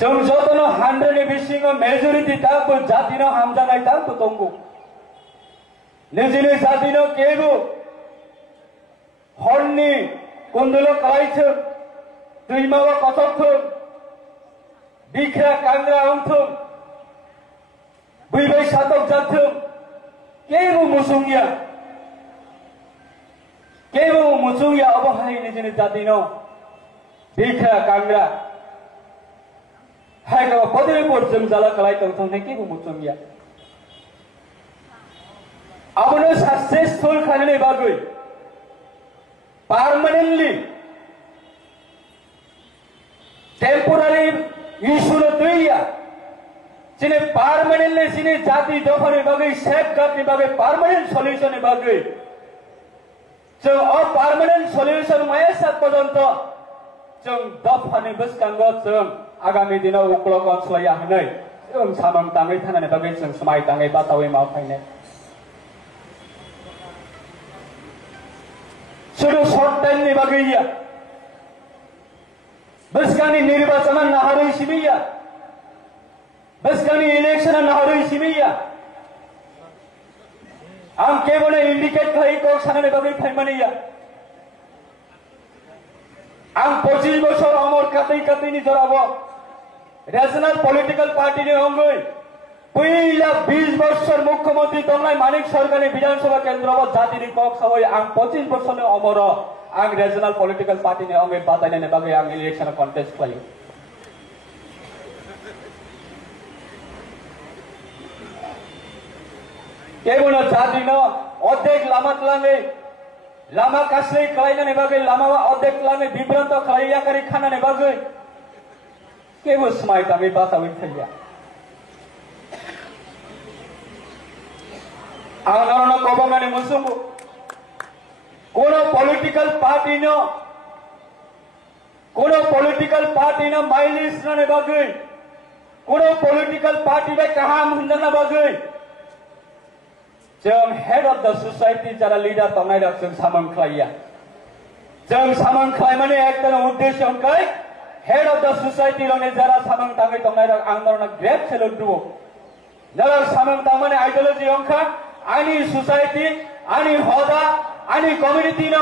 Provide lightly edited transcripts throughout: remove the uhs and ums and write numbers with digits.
जों जतनो 100 नि बिसिङाव मेजरिटी ताबो जातिनो हामजानाय ताबो दंगौ निजिनि जातिनो केबो हरनि कुन्दुलो कलायथों दैमावा कथकथों बिख्रा कांग्रा अंथों बैबाय सातक जाथों केबो मुसुंगिया अबहाय निजिनि जातिनो बिख्रा कांग्रा हायगा पदरेपुर जों जाला कलायथों थांनाय केबो मुसुंगिया आबनो सक्सेसफुल खालामनाय बागै permanently temporary issue no tuya sini permanently sini jati dokhani bagai safeguard ni bagai permanent solution ni bagai so a permanent solution maya sat pojonto जों दफानि बसकांगो जों आगामी दिनाव उक्ल कन्सलया हनै जों सामं ताङै थानानै बागै जों समाय ताङै बातावै मावफायनाय सुरु शॉर्ट टाइम नि बागैया बसकानि निर्वाचन नाहरै सिमिया बसकानि इलेक्शन नाहरै सिमिया आं केवल इंडिकेट खाई को सानने बागै फाइमानिया आं 25 बছর अमर कातै कातै नि जराबो रीजनल पॉलिटिकल पार्टी नि अंगै पहिला 20 बছর मुख्यमंत्री दंनाय मानिक सरकारनि विधानसभा केन्द्रवा जातिनि कक सबै आं 25 बছरनि अमर आं रीजनल पॉलिटिकल पार्टी नि अंगै बातायनायनि बागै आं इलेक्शन कन्टेस्ट खालायो केवल जातिनो अध्यक्ष लामातलाङै लामा कास्लै खालायनानै बागै लामा अध्यक्ष लाङै विभ्रान्त खालायाकारि खानानै बागै केवल समाय ताङै बातावै थाया आंनावनो कबंगानि मुसुंगु कोनो पॉलिटिकल पार्टी न माइलिस नने बागै कोनो पॉलिटिकल पार्टी बे कहाम हुनना बागै जों हेड ऑफ द सोसाइटी जरा लीडर तंनाय जों सामन खालाया जों सामन खालाय माने एकदम उद्देश्य अंकाय हेड ऑफ द सोसाइटी रने जरा सामन ताङै तंनाय आंनावनो ग्रेट सेलुट दु नर सामन तामाने आइडियोलॉजी अंका आनी सोसाइटी आनी होदा आनी कम्युनिटी न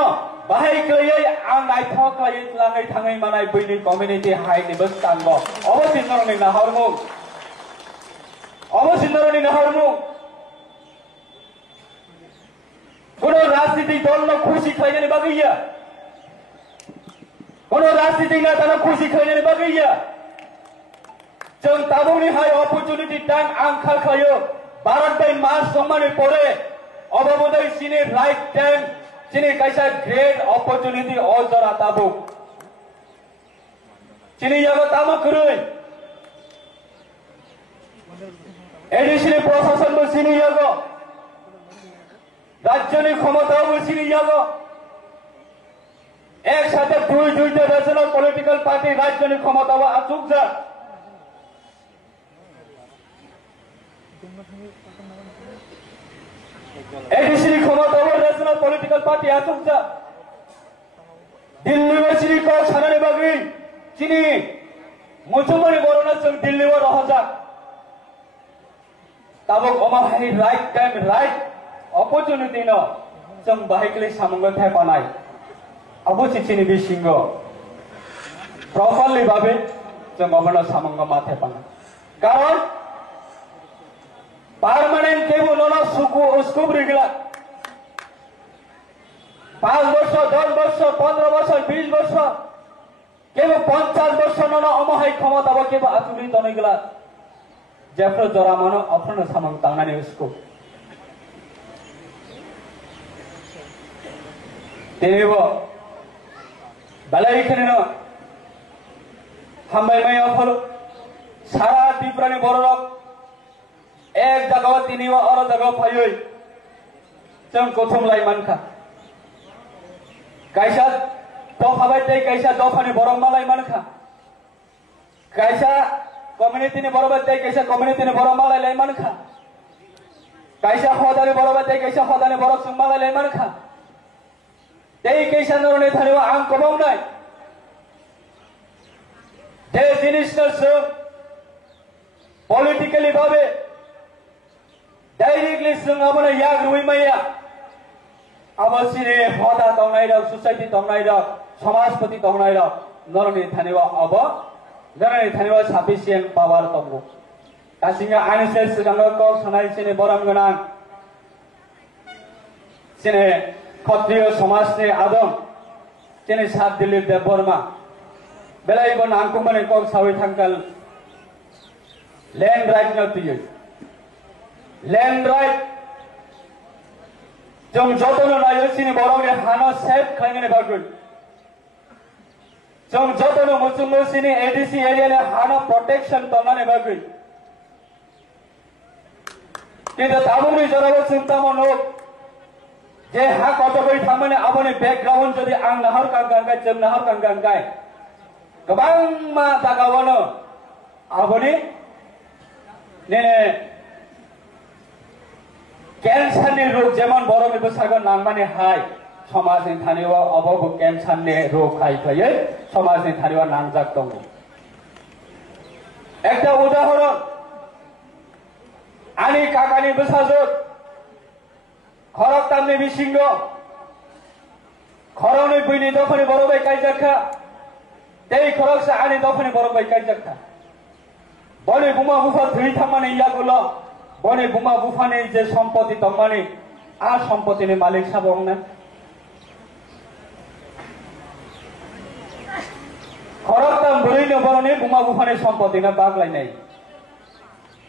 बाहाय क्लयै आं नायथाव क्लयै लाङै थाङै मानाय बैनि कम्युनिटी हाइनि बसकांगो अबसिनरनि नाहरमु कोनो राजनीतिक दल न खुशी खायनानै बागैया कोनो राजनीतिक नेता न खुशी खायनानै बागैया जों ताबौनि हाय अपरचुनिटी टाइम आंखाल खायो भारत बै मास सम्माननि परे अबमोदै सिनि राइट टाइम सिनि कैसा ग्रेट अपरचुनिटी अजरा ताबौ सिनि यागो तामा खुरै एडिशनल प्रशासन बो सिनि यागो राज्यनि क्षमताओ सिनि यागो एक साथे दुईटा रीजनल पॉलिटिकल पार्टी राज्यनि क्षमताओ आचुक जा additional क्षमताओ regional political party Achyok जा दिल्ली में सिनि को सानने बागै सिनि मुसुमनि बरना जों दिल्ली में रहजा ताबो अमाहाय राइट टाइम राइट अपरचुनिटी न जों बाहायकलै सामंगन थायपानाय अबसिचिनि बिसिंगो प्रॉपर्ली भाबे जों अमनो सामंग माथेपाना कारण परमानेंट केबो ननो सुकु उसकुब रिगला 5 वर्ष 10 वर्ष 15 वर्ष 20 वर्ष केबो 50 वर्ष ननो अमहाय क्षमताबो केबो आचुरि तनैगला जेफ्रो जरामनो अफ्रनो सामंग तांनानै उसको तेनेबो बालायखिनो हामबाय माय अफल सारा दिप्रानि बररक एक जगह तिनिवा अर जगह फायै जों गथम लाइमानखा कैसा दफाबाय तै कैसा दफानि बरम लाइमानखा कैसा कम्युनिटीनि बरबाय तै कैसा कम्युनिटीनि बरम लाइमानखा कैसा होदानि बरबाय तै कैसा होदानि बरक सुंमा लाइमानखा तै कैसा नरने थानिवा आं कबावनाय जे जिनिसनो जों politically babe directly sung abona yak rui maya abasine hoda tongnai ra society tongnai ra samajpati tongnai ra norani thaniwa aba norani thaniwa sufficient power tongo kasinga anisel suganga ko sanai sine boram ganang sine khatriya samaj ne adam sine sat dilip dev burma belai bon angkumane ko sawi thangkal land right na tuye land right jong jotono na yosini borong hana safe khangene bagun jong jotono musumo sini ADC area ne hana protection tongane bagun কিন্তু তাবুনি জরাবো চিন্তা মনো যে হা কত কই থামনে আবনে background যদি আং নাহর কাঙ্গাঙ্গাই জম নাহর কাঙ্গাঙ্গাই গোবাং মা দাগাওনো আবনি নে ক্যান্সারনি রোগ যেমন বড় বিবসাগর নাংমানে হাই সমাজনি থানিও অবব ক্যান্সারনি রোগ হাই থয়ে সমাজনি থানিও নাংজাক দङ একটা উদাহরণ ani kakani besajot khorok tamni bisingo khoroni buini dofani borobai kaijakha tei khorok sa ani dofani borobai kaijakha bone buma bufa dhui thamane yagulo bone buma bufane je সম্পত্তি tongmani a সম্পত্তি ni malik sabong na khorok tam buini bone buma bufane সম্পত্তি na baglai nai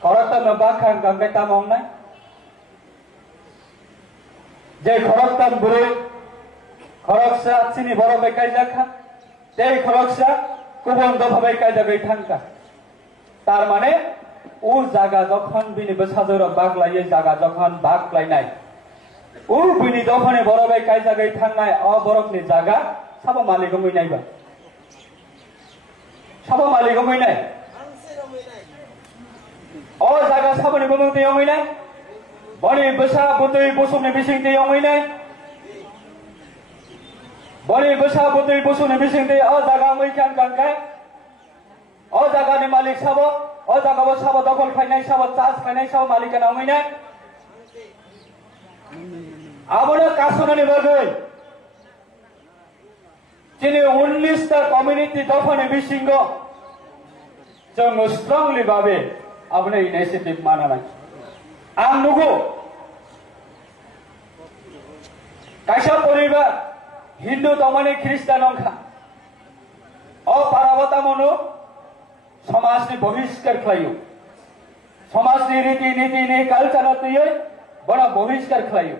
খরকটা বাখান Ganga Tamang না যে খরকটা বুড়ি খরকসা চিনি বড় বেকাই জাখা এই খরকসা কুবন্দ ভাবে কায়দা গই থাঙ্কা তার মানে ও জায়গা যখন বিনি বসাজর বাগলাইয়ে জায়গা যখন বাগলাইনাই ও বিনি যখনে বড় বে কায়দা গই থাঙ্গাই অবরকনি জায়গা সাবা মালিক মই নাইবা সাবা মালিক মই নাই o jaga sabani bumung te yong inai boni besa putui busumne bising te yong inai boni besa putui busumne bising te o jaga moi kan kankai o jaga ni malik sabo o jaga bo sabo dokol khainai sabo chas khainai sabo malik na oinai abona kasonani bagoi chini 19 ta community dofane bisingo jong strongly babe अपने initiative माना नहीं आम नुगो कैसा परिवार हिंदू तमने ख्रिस्टान अंखा ओ पारावता मनो समाज ने बहिष्कार खलायो समाज ने रीति नीति ने कल्चर तुये बड़ा बहिष्कार खलायो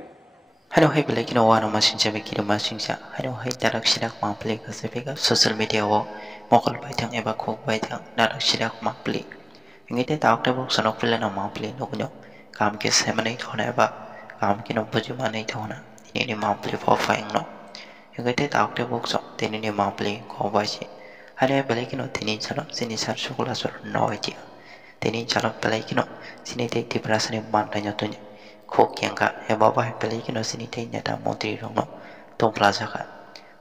Hano hai bela kino wano masin jabe kino masin sa hano hai darak sidak mampli kasepika social media wo mokol baitang eba khok baitang darak sidak mampli ngite taakte bok sanok pila na mampli nokno kam ke semane thona ba kam ke no bujuma nei thona ini mampli fo faing no ngite taakte bok so tini ni mampli ko ba chi hane bele kino tini chalo sini sar sukula sor no iti tini chalo bele kino sini te ti prasani man ta nyoto ni kho kyanga he ba ba bele kino sini te nyata motri rong no tom plaza ka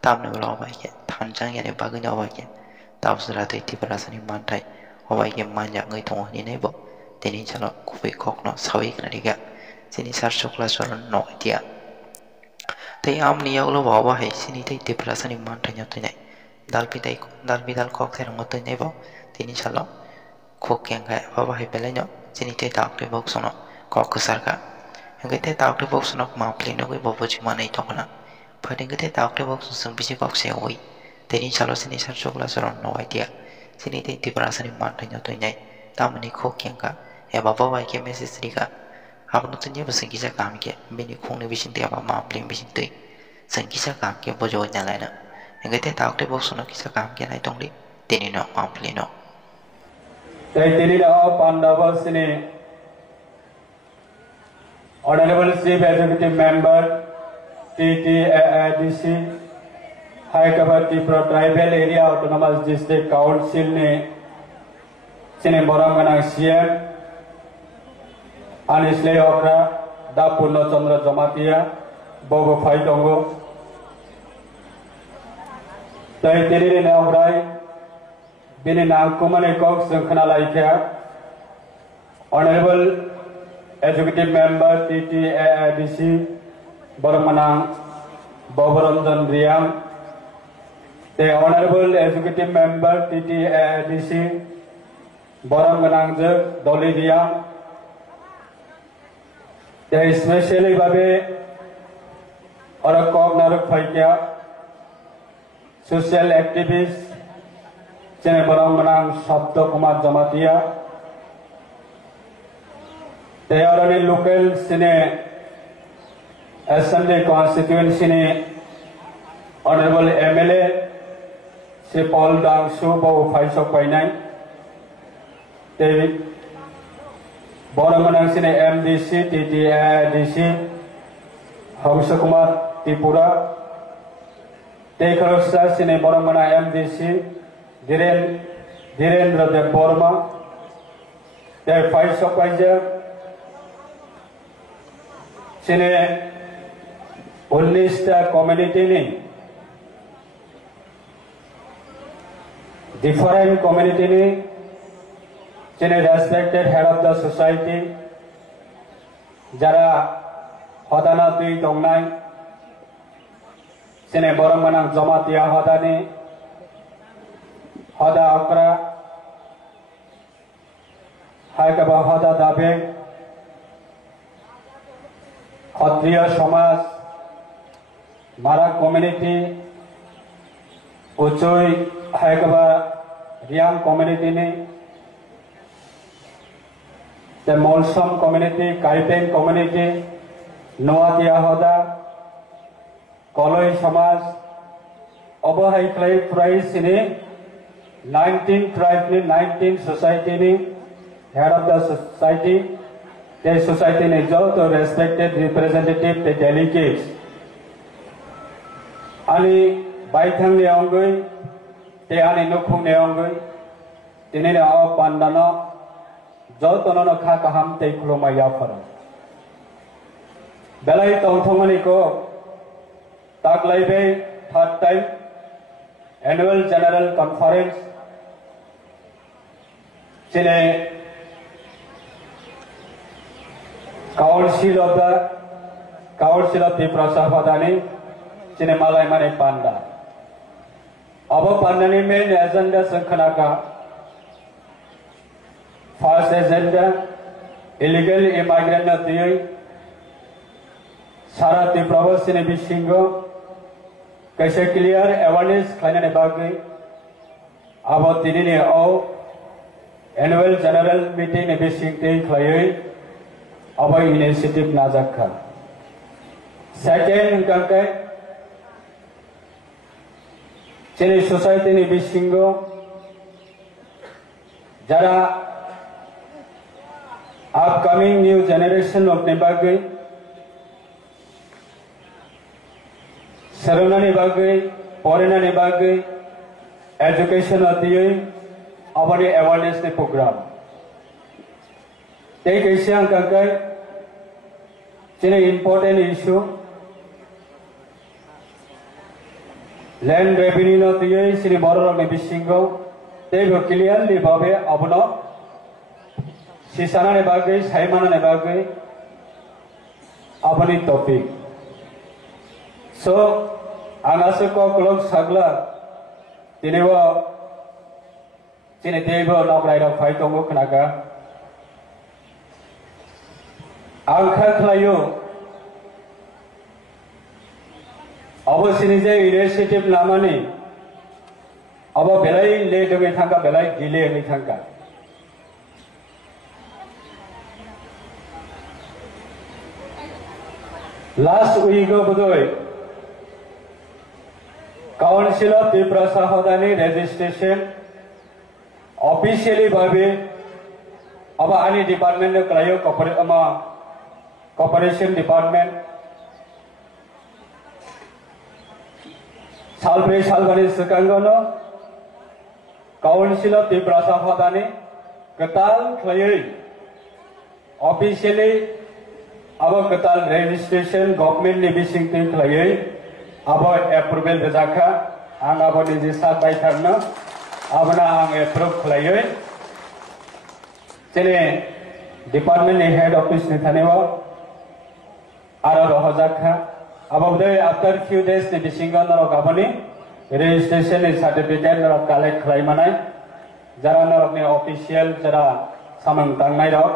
tam ne ba ba ke than chang ya ne ba ga ba ke taw sra te ti prasani man tai Hawai ke manja ngai thong ni nei bo tini chalo kupai khok no sawi kana diga sini sar sokla soron no dia tei am ni yaulo ba ba hai sini tei te prasani man thanya tu nei dal bidal kok ther ngot nei bo tini chalo khok kyang ga ba ba hai pele no sini tei tak te bok sono kok kusar ka ngai te tak te bok sono ma ple no goi bo bo chi ma nei thokna phade ngai te tak te bok sung bisi kok se oi tini chalo sini sar sokla soron no dia sini te ti prasani man thanya tu nei tamani khok kyang ka e ba ba ke message ri ka apno tu ne basing ki ja kam ke bini khong ne bisin te ba ma pling bisin te sang ki ja kam ke bo jo nya lai na ngai te tak te bo sono ki ja kam ke nai tong ri tini no ma pling no tei tini no pandava sini honorable chief executive member TTADC Hyderabad Tripura Tribal Area Autonomous District Council ने sini borang ganang CM Anisle Okra da Purno Chandra Jamatia Bobo Phai Tongo tai tiri ne okrai bini nang kumane kok sengkhana laikya Honorable Executive Member TTAIDC Bormanang Boboranjan Riam, the Honorable Executive Member TTAIDC Boranganang Doli Riam, the especially Babe Orakog Naruk Faikya, social activist Chene Boranganang Sabto Kumar Jamatia. They are only local Sine Assembly constituency ne Honorable MLA Se Paul Dang Subo Faisok Painai. They Boramanang Sine MDC TTADC Hausakumar Tripura. They Karosa Sine Boramana MDC Dhirendra Dev Borma. They Faisok Painai. Sine 19 community ni different community ni sine respected head of the society jara hodana tui tongnai sine Boramanang Jamatia hodani hoda akra haikaba hoda dabe Khatriya Samaj Mara community Uchoi Haikaba Riam community ni the Molsam community Kaipeng community Noatia Hoda Koloi Samaj Obohai Clay Price in 19 tribe ni 19 society ni head of the society the society is also respected representative the delegates. Ani baithang leongoi, te ani nukhung leongoi, tinile aw pandano, jotono kha kaham te khuloma yafara. Belai tongthongani ko taklaibe third time annual general conference chile Council of the Prasapadani, Chinemalai Mani Panda. Abo Pandani main agenda Sankanaka. First agenda, illegal immigrant theory. Sarati Pravas in a Bishingo. Kasha clear awareness Kanane Bagri. About Tinini O. Annual General Meeting a Bishing Clay. Our initiative Nazaka. Second, Kankai Chile society ni Bishingo Jara upcoming new generation of Nebagui Saruna Nebagui, Porina Nebagui, education of the awareness program. Take Asian Kankai, Chile important issue. Land revenue no tiye Sri Bororo Nebishingo, they will clearly Babe Abuno, Sisana Nebagui, Saimana Nebagui, Abani topic. So, Anasako Klok Sagla, Tinewa, Chinetebo, Nobride of Faitongo Kanaka. Angka Klayo Abo Sinise initiative Namani Abo Belai late Mitanga Belai delay Mitanga Last week of Budoi Council of the Prasahodani registration officially Babi Aba Ani Department of Klayo Corporation Department Salve Salvani Sukangono Council of the Prasahodani Katal Clay officially our Katal registration government Nibishing Clay our approval the Zaka and our Nizisa by Tarna Abana approve Clay Chile department नि head office नि थानेवा आरो रहजाखा अबोदे after few days नि बिसिंगा नरक गाबनि registration नि certificate नरक collect खालामनाय जरा नरक नि ऑफिशियल जरा सामान तांनाय रक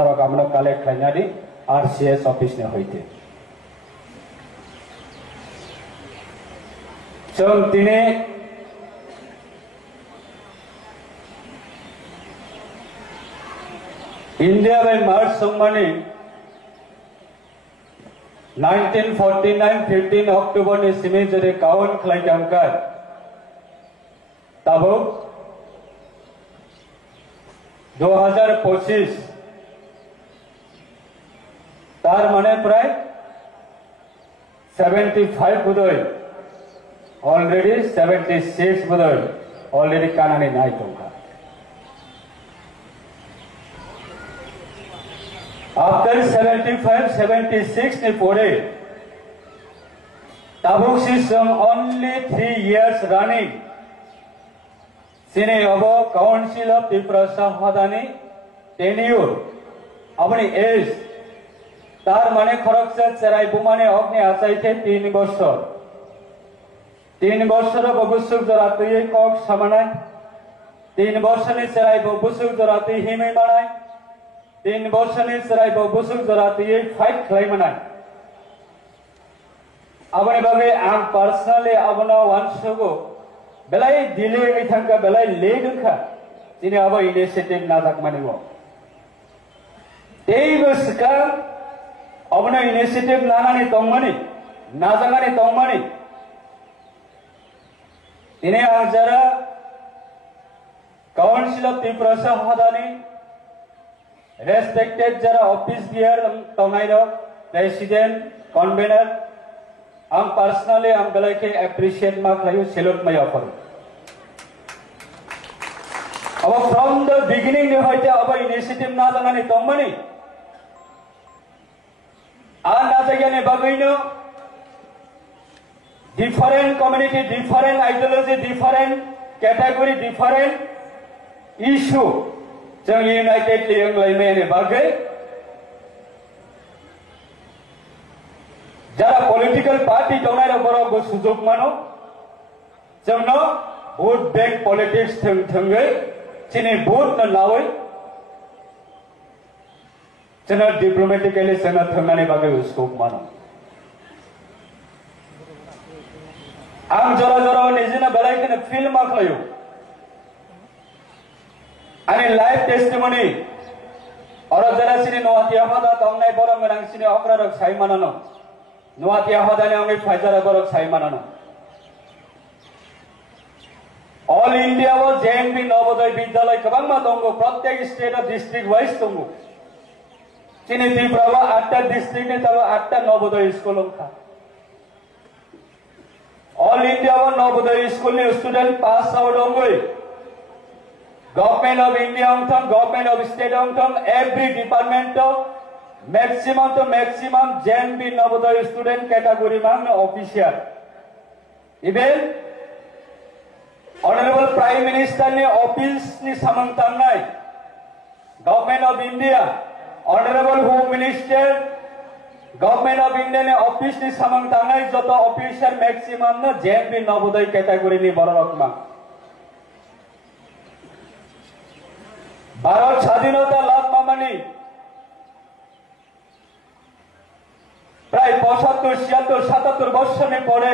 नरक गाबनो कलेक्ट खालामनाय आरसीएस ऑफिस नि होइते जों दिनै India by March Songmani 1949 15 October ni simi jere kawan khlai jangkar tabo 2025 तार माने प्राय 75 बुदय already 76 बुदय already kanani nai tongka after 75 76 ni pore tabuk system only 3 years running sine abo council of Tripura Sahadani tenure apni age तार माने खरकसे चेराई बुमाने अग्नि आचाइथे 3 बছর 3 বছর बबुसुक जरातुय कक सामानाय 3 বছরनि चेराई बबुसुक जरातुय हिमै मानाय 3 বছরनि Cherai बबुसुक जरातुय fight खालामनाय आबनि बागै आं पर्सनली आबनो वानसुगो बेलाय दिले मिथांका बेलाय लेगोखा दिनै आबो इनिशिएटिभ नाजाक मानिगो तेइबोसका अबनो इनिशिएटिभ लानानै दंमोन नाजागानै दंमोन दिनै आं जरा काउन्सिल अफ त्रिपुरा साहादानि रेस्पेक्टेड जरा ऑफिस बियर तंनाय प्रेसिडेंट कन्वेनर आं पर्सनली आं बेलायखे एप्रिशिएट मा खालायो सेल्यूट माय ऑफर अब फ्रॉम द बिगिनिंग नि होइते अब इनिशिएटिभ नाजागानै दंमोन नाजागियानि बागैनो different community different ideology different category different issue जों यूनाइटेड लिंलायनायनि बागै जरा पॉलिटिकल पार्टी दंनाय बर'बो सुजुग मानो जोंनो भोट बैंक पॉलिटिक्स थोंगै दिनै भोट लावै जोंनो डिप्लोमेटिकली जोंनो थांनानै बागै उसको मानो आं जरा जरा निजेनो बेलायखौनो फिल मा खालायो आंनि लाइफ टेस्टिमनी और जरासिनि नवाति आफादा तंनाय बर' गोनांसिनि अक्रारक सायमानानो नवाति आफादानि आंनि फाइजारा बरक सायमानानो ऑल इंडिया वो जेएनपी नवोदय विद्यालय गोबां मा दंगो प्रत्येक स्टेट और डिस्ट्रिक्ट वाइज दंगो दिनै त्रिपुरावा 8टा डिस्ट्रिक्टनि ताबो 8टा नवोदय स्कुल दंखा ऑल इंडिया वो नवोदय स्कुलनि स्टूडेंट पास आउट दंगै गवर्नमेंट ऑफ इंडिया अंथम गवर्नमेंट ऑफ स्टेट अंथम एवरी डिपार्टमेंट मैक्सिमम तो maximum JNB Navodaya student category मांग official even honourable prime minister ने ऑफिस नि सामंतांनाय government of India honourable home minister government of India ने office नि सामंतांनाय जत ऑफिसर मैक्सिमम न जेएनबी नवोदय कैटेगरी नि बररकमा भारत स्वाधीनता लाभ मामानि प्राय 75 76 77 বছর পরে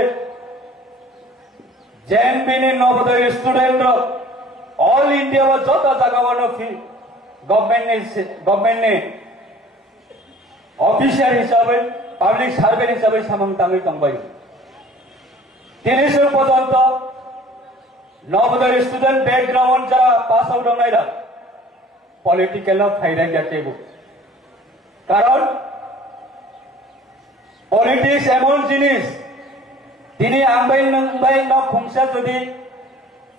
जेएनबी नि नवोदय स्टूडेंट ऑल इंडिया व जत जगावानो गवर्नमेंट ने ऑफिशियल हिसाबै पब्लिक सर्वेंट हिसाबै सामंताङै दंबायो दिनैसिम पर्यन्त नवोदय स्टूडेंट बैकग्राउंड जरा पास आउट दंनायरा पॉलिटिकल फायदा गैयाखैबो कारण पॉलिटिक्स एमन जिनिस दिनै आंबाय नोंबाय ना फंसा जुदि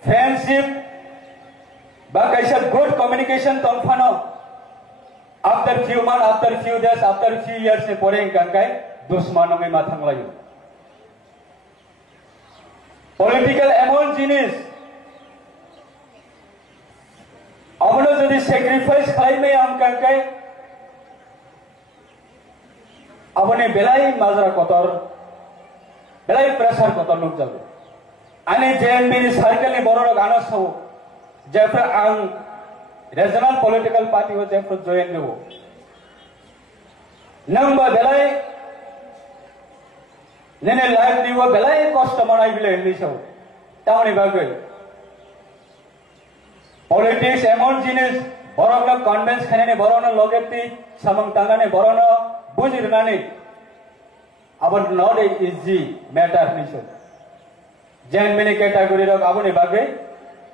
फ्रेंडशिप बा कैसा गुड कम्युनिकेशन दंफानो after few month after few days after few years से परे गांगाय दुश्मनों मा थांलायो पॉलिटिकल एमन जिनिस अबनो जुदि सैक्रिफाइस खालामनाय आं गांगाय abone belai mazra kotor belai pressure kotor nuk jago ani JNB ni circle ni borok anas ho jefra ang regional political party ho jefra join nebo nangba belai nene live diwa belai cost manai bile ni so tauni bagoi politics emon jinis borok convince khane borona logeti samang tangane borona bujirnani abon not a easy matter ni so jen many category rok aboni bagai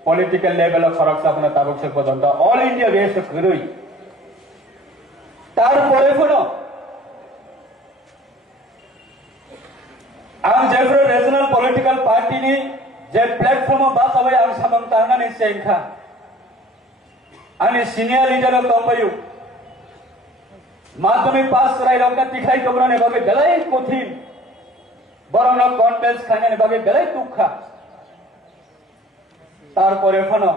political level of farak sapna tabuk se pojonto all india base gurui tar pore phono ang jefro regional political party ni je platform ba sabai ang samang tangane sengkha ani senior leader of Tombayu madhyamik pass rai rokna tikhai tograne bagai belai kothin borona convince khane bagai belai dukha tarpore phono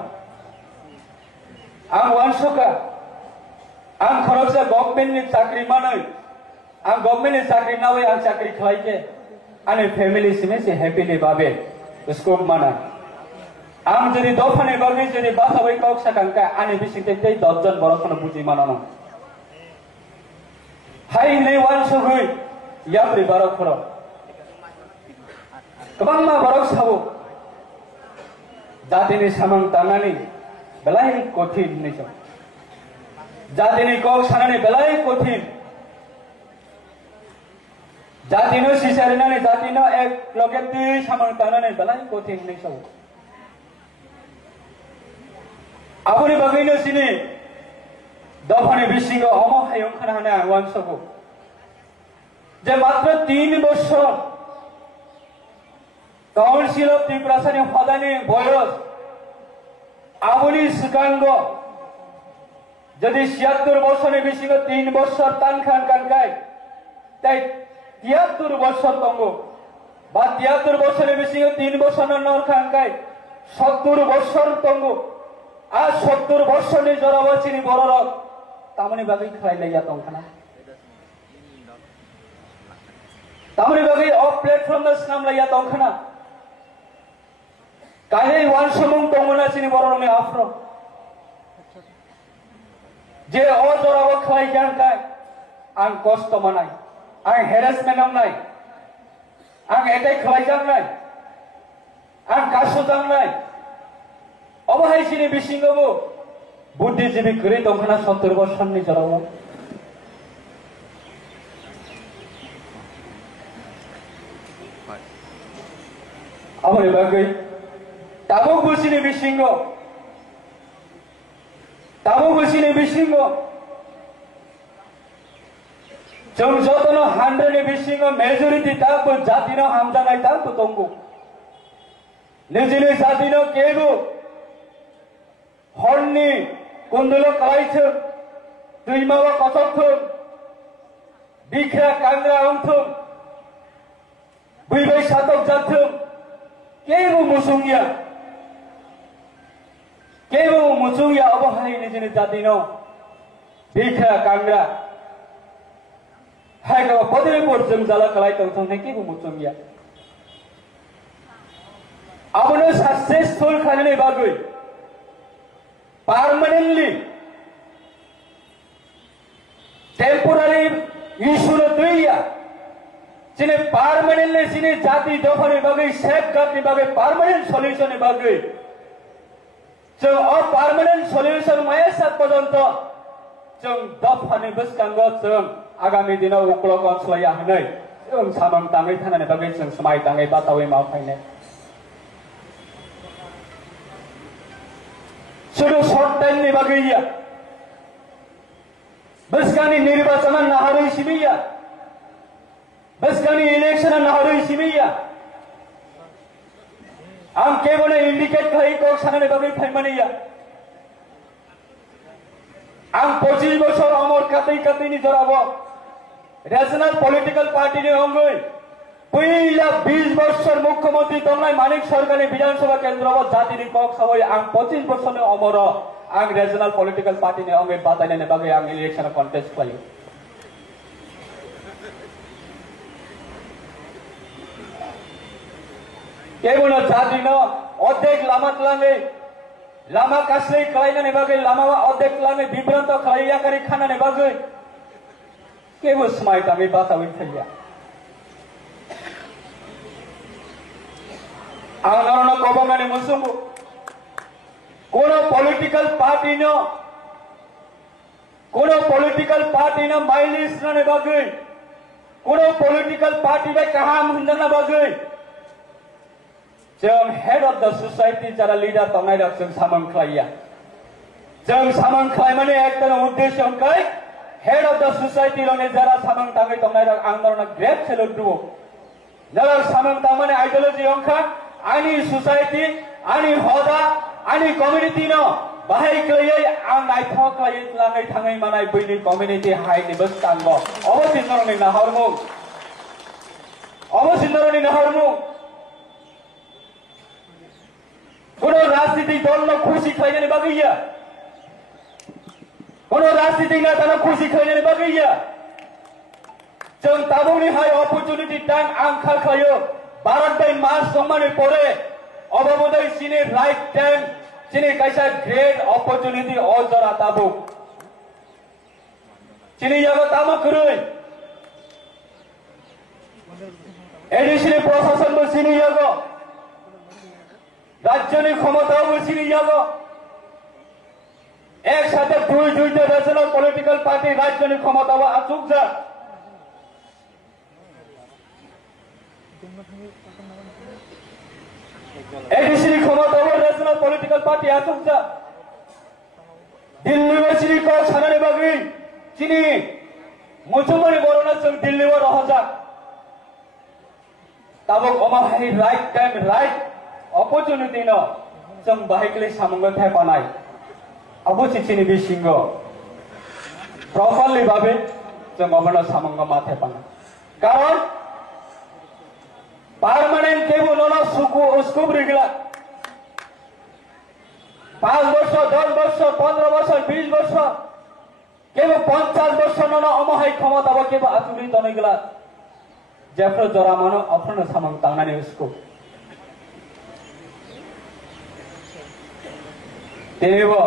ang wansoka ang khoroksa government ni chakri manoi ang government ni chakri nawai ang chakri khlaike ani family sime se happily babe scope mana ang jadi dofane bagai jadi basa bai kok sakangka ani bising tei 10 jon borok kono buji manano hai nei wansogui yapri borok khoro kabangma borok sabo jatini samang tanani belai kothin niso jatini kok sanani belai kothin jatino sisarinani jatino ek logeti samang tanani belai kothin niso abuni bagaino sini dofane bisingo omo hayong khana hana wansabo je matra 3 বছর council of ত্রিপুরাসানি হদানি বয়স আবুনি সুকাঙ্গ যদি ৭৬ বছরে বিসিগো 3 বছর টান খান কানকাই তাই ৭৩ বছর তঙ্গ বা ৭৩ বছরে বিসিগো 3 বছর নর খানকাই ৭০ বছর তঙ্গ আর ৭০ বছর নি জরাবাচিনি বড়রক তামনি বাগৈ খাই লাইয়া তংখানা তামনি বাগৈ অফ প্ল্যাটফর্ম দস নাম লাইয়া তংখানা কাহে ওয়ান সমং তংমনা চিনি বড়রমে আফ্র যে অ জরাব খাই জানকাই আং কষ্ট মানাই আং হ্যারাসমেন্ট নাই আং এটাই খাই জাননাই আং কাশো জাননাই অবহাই চিনি বিসিংগবো বুদ্ধিজীবী করে তখন ৭০ বছর নি জড়াব আমার বাগৈ তাবুক বুসিনি বিসিংগ जों जतनो हान्ड्रेनि बिसिङो मेजोरिटी ताबो जातिनो हामजानाय ताबो दंगो निजिनि जातिनो केबो हरनि कुन्दुलो कालायथों दैमावा कथकथों बिख्रा कांग्रा अंथों बैबाय सातक जाथों केबो मुसुंगिया अबहाय निजिनि जातिनो बिख्रा कांग्रा हायगा पदरे पर जों जाला कालायथों थांनाय केबो मुसुंगिया आबनो सक्सेसफुल खालामनाय बागै permanently temporary issue no tuya sini permanently sini jati dofane bagai safeguard ni bagai permanent solution ni bagai so a permanent solution maya sat pojonto जों दफानि बसकांगो जों आगामी दिनाव उक्ल कनस्लया हनै जों सामां ताङै थानानै बागै जों समाय ताङै बातावै मावफायनाय शुरू शॉर्ट टाइम नि बागैया बसकानि निर्वाचन नाहरै सिमिया बसकानि इलेक्शन नाहरै सिमिया आं केबोले इंडिकेट खाइ को सानानै बागै फाइमानिया आं 25 বছর अमर कातै कातैनि जराबो রেশনাল পলিটিক্যাল পার্টি नि अंगै पहिला 20 বছর मुख्यमंत्री तंगनाय मानिक सरकारनि विधानसभा केन्द्रबो जातिनि कक सबै आं 25 বছरनि अमर आं রেশনাল पलिटिकल पार्टी नि अंगै बातायनानै बागै आं इलेक्शन कन्टेस्ट खालायो केवल जाति न अध्यक्ष लामा तलांगे लामा कास्ले कलाइनानै बागै लामा अध्यक्ष लाने विभ्रान्त खलाइया करी खानानै बागै केवल समाय तामै बातावै थैया आंनारना कबंगानि मुसुंगु कोनो पॉलिटिकल पार्टी न माइलिस नने बागै कोनो पॉलिटिकल पार्टी बाय काहाम होनना बागै जों हेड अफ द सोसाइटी जरा लीडर तंनाय रक जों सामन खालाया जों सामन खालाय माने एकदम उद्देश्य हनकाय हेड अफ द सोसाइटी लने जरा सामन तांगै तंनाय रक आंदोलन ग्रेट सेलुट दुओ जरा सामन तांमाने आइडियोलॉजी हनका आनी सोसाइटी आनी होदा आनी कम्युनिटी न बाहाय क्लयै आं नायथाव क्लयै लाङै थाङै मानाय बैनि कम्युनिटी हाइनि बस्तांग अबसिन्दरनि नाहरमु कोनो राजनीतिक दल न खुशी खाइने बागैया कोनो राजनीतिक नेता न खुशी खाइने बागैया जों ताबुनि हाय अपरचुनिटी टाइम आंखाल खायो भारत दै मास सम्मानै परे अबबोदै सिने राइट टाइम सिने कैसा ग्रेट अपरचुनिटी अजरा ताबु सिने यागो तामा कुरै एडिसिनि प्रशासन बो सिने यागो राज्यनि क्षमताओं सिनी जागो एक साथ दुईटा नेशनल पॉलिटिकल पार्टी राज्यनि क्षमताओं आचुक जा एडिसिनि क्षमताओं नेशनल पॉलिटिकल पार्टी आचुक जा दिल्ली में सिनी को छानाने बागै सिनी मुसुमनि बरना जों दिल्ली में रहजा ताबो अमाहाय right time right opportunity no जों बाहायकले सामंगन थायपानाय अबसिचिनि बिसिंगो प्रॉपर्ली भाबे जों अबना सामंग मा थायपाना कारण पार्मानेंट केबो ननो सुकु उसको ब्रिगला 5 वर्ष 10 वर्ष 15 वर्ष 20 वर्ष केबो 50 वर्ष ननो अमहाय क्षमता केबो आतुरि तनैगला जेफ्रो जरा मानो अफनो सामंग तांनानै उसको तेनेबो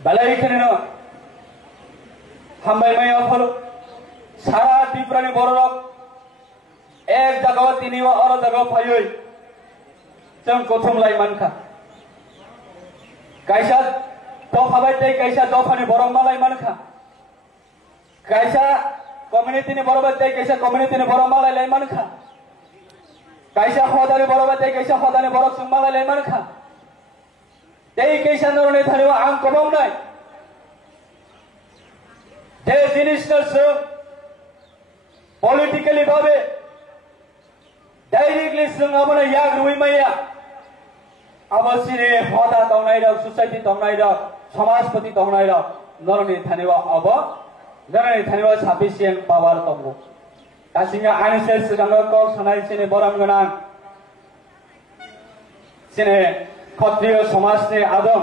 बालाई खेनेनो हामबाय माय अफल सारा दिप्रानि बररक एक जगह तिनिबो अर जगह फायै जों गथम लाइमानखा कैसा दफाबाय तै कैसा दफानि बरम लाइमानखा कैसा कम्युनिटीनि बरबाय तै कैसा कम्युनिटीनि बरम लाइमानखा कैसा होदानि बरबाय तै कैसा होदानि बरक सुंमा लाइमानखा तै कैसा नरने थानेवा आं कबावनाय जे जिनिसनो जों पलिटिकली भाबे डाइरेक्टली जों आबोनो याग रुइमाया आबसिने होदा तंनाय रक सोसाइटी तंनाय रक समाजपति तंनाय रक नरने थानेवा अब नरने थानेवा साफिसिएंट पावर तंगो गासिङा आनिसे सिगाङो कक सनाय सिने बरम गोनां सिने क्षत्रिय समाज ने आदम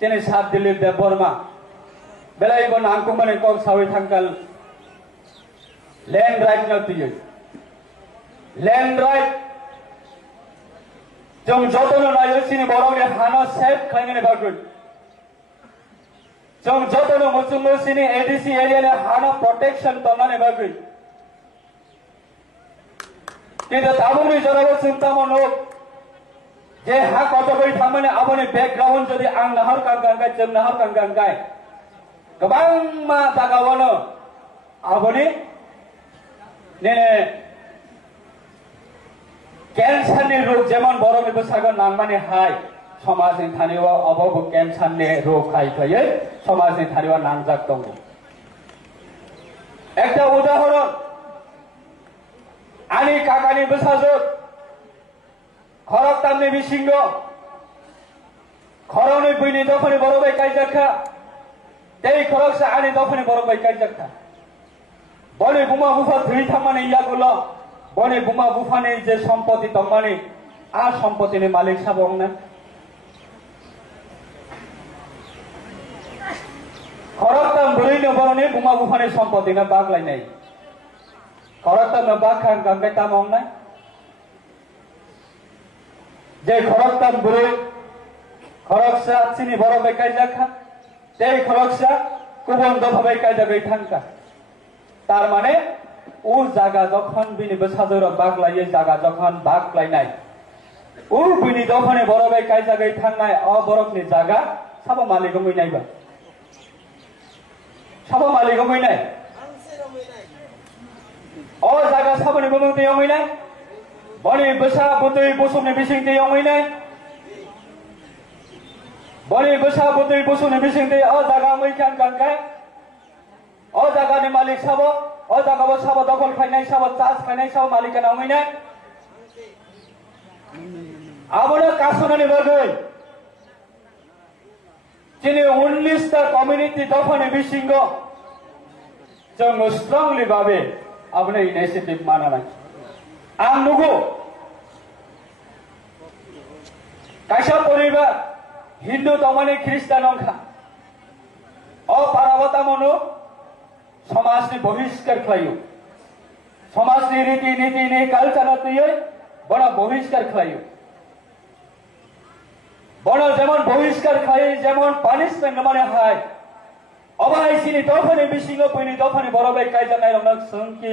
जेने सात दिल्ली देव बर्मा बेलायबो नांकुमाने कक सावै थांकाल लैंड राइट न तुयो लैंड राइट जों जतनो नायो सिनि बरौनि हाना सेफ खालायनो बागै जों जतनो मुसुमो सिनि एडीसी एरिया ने हाना प्रोटेक्शन तनाने बागै किन्तु ताबुनि जराबो चिंतामो नो जे हा कतबै थांमाने आबोनि बैकग्राउंड जदि आं नाहर कांगांगाय जों नाहर कांगांगाय गोबां मा जागावनो आबोनि ने कैंसरनि रोग जेमन बरमनि बसागो नांमाने हाय समाजनि थानेवा अबबो कैंसरनि रोग खायखयै समाजनि थानेवा नांजाक दङ एकटा उदाहरण आनि काकानि बसाजोत खरक तामनि बिसिंगो खरौनि बैनि दफानि बरबाय कायजाखा तै खरक सा आनि दफानि बरबाय कायजाखा बने बुमा बुफा धुइ थांमाने यागुल बने बुमा बुफानि जे सम्पत्ति तंमाने आ सम्पत्तिनि मालिक साबंना खरक ताम बुरैनो बरने बुमा बुफानि सम्पत्तिना बागलायनाय खरक तामनो बाखां गांगाय तामंना जे खरकताम बुरै खरकसा सिनि बरबाय कायजाखा ते खरकसा गुबुन दफाबाय कायजागै थांका तार माने उ जागा जखन बिनि बसाजर बागलायै जागा जखन बागलायनाय उ बिनि दफाने बरबाय कायजागै थांनाय अ बरकनि जागा साबा मालिकौ मैनायबा साबा मालिकौ मैनाय अ जागा साबानि गुबुन दैयाव मैनाय बनि बसा बुदै बसुमनि बिसिं दैयाव मैनाय बनि बसा बुदै बसुमनि बिसिं दै अ जागा मैखान गानखाय अ जागानि मालिक साबो अ जागाबो साबो दखल खायनाय साबो चार्ज खायनाय साबो मालिकानाव मैनाय आबोनो कासुनानि बागै दिनै 19टा कमिउनिटी दफानि बिसिंगो जों स्ट्रंलि भाबे आबोनो इनिशिएटिभ मानानाय आं नुगौ कायसा परिबार हिंदू दमानि ख्रिस्टान अंखा अ पाराबता मनु समाजनि बहिष्कार खालायो समाजनि रीति नीतिनि कालचार तुयै बड़ा बहिष्कार खालायो बड़ा जेमन बहिष्कार खायो जेमन पानिशमेंट माने हाय अबाय सिनि दफानि बिसिङो फैनि दफानि बरबाय कायजानाय रंना सोंखि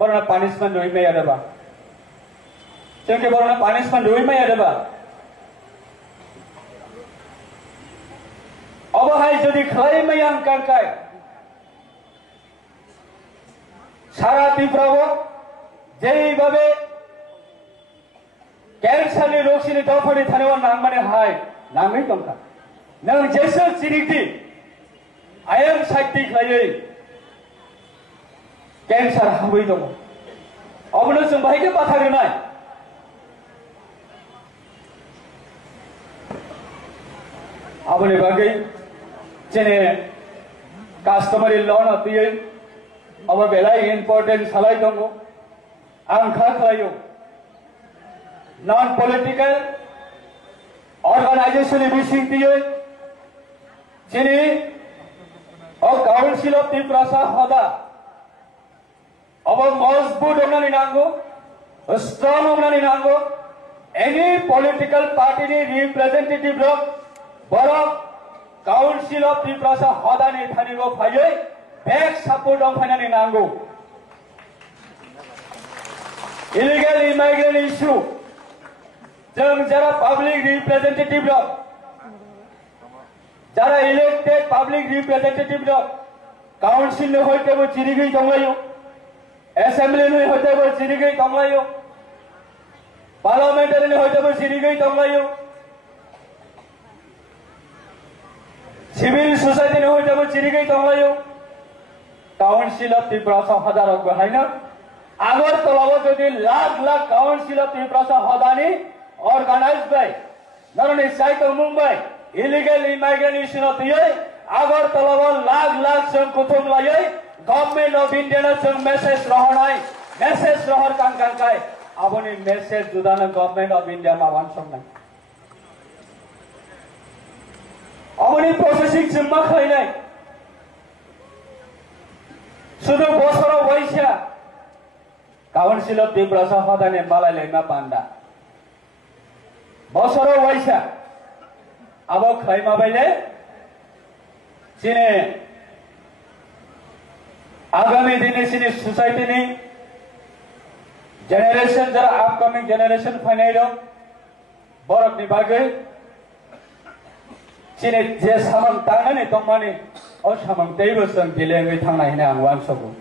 बरना पानिशमेंट होई मायादबा जोंके बरना पानिशमेंट होई मायादबा अबाय जदि खाय मायां कानकाय सारा त्रिपुराव जेरैबाबे कैंसरनि रोगसिनि दफानि थानायाव नांमाने हाय नाङै दंखा नों जेसो सिरिकि आयं साइटिक लायै कैंसर हाबै दङ अबनो जों बाहायके बाथा होनाय आबोनि बागै जेने कास्टमारि ल'न अतियै अब बेलाय इम्पोर्टेंट सालाय दङ आं खालायो नॉन पॉलिटिकल ऑर्गेनाइजेशन बिसिं दियै जेने और काउंसिल ऑफ त्रिपुरा हदा अब मजबूत होनानै नांगौ स्ट्रंग होनानै नांगौ एनी पॉलिटिकल पार्टी नि रिप्रेजेंटेटिव रक बरक काउंसिल ऑफ त्रिपुरा हदानि थानिगौ फायै बैक सपोर्ट ऑफ फाइनानि नांगौ इलीगल इमाइग्रेंट इश्यू जों जरा पब्लिक रिप्रेजेंटेटिव रक जरा इलेक्टेड पब्लिक रिप्रेजेंटेटिव रक काउंसिल ने होइतेबो चिरिगै दंलायो असेंबली ने होइतेबो चिरिगै दंलायो पार्लियामेंटारि ने होइतेबो चिरिगै दंलायो सिविल सोसाइटी ने होइतेबो चिरिगै दंलायो काउंसिल ऑफ त्रिपुरा हजारों बहायना आगर तलाव जदि लाख लाख काउंसिल ऑफ त्रिपुरा हदानी ऑर्गेनाइज बाय नरनि side Mumbai illegal immigrant issue दियै आगर तलाव लाख लाख जों कुथुम लायै गवर्नमेंट ऑफ इंडिया जों मेसेज रहनाय मेसेज रहर कांकांकाय आबोनि मेसेज जुदानो गवर्नमेंट ऑफ इंडिया मावान संनाय आबोनि प्रोसेसिंग जों मा खालायनाय सुदु बसराव वैसा काउंसिल ऑफ त्रिपुरा हदाने मालायलायमा बान्दा बसराव वैसा अब खायमा बायले सिने आगामी दिन सिने सोसाइटी नि जेनेरेशन जरा अपकमिंग जेनेरेशन फैनाय दं बरकनि बागै सिने जे सामं तांनानै दंमाने अ सामं दैबो जों गेलेङै थांनाय होनना आं वानसगौ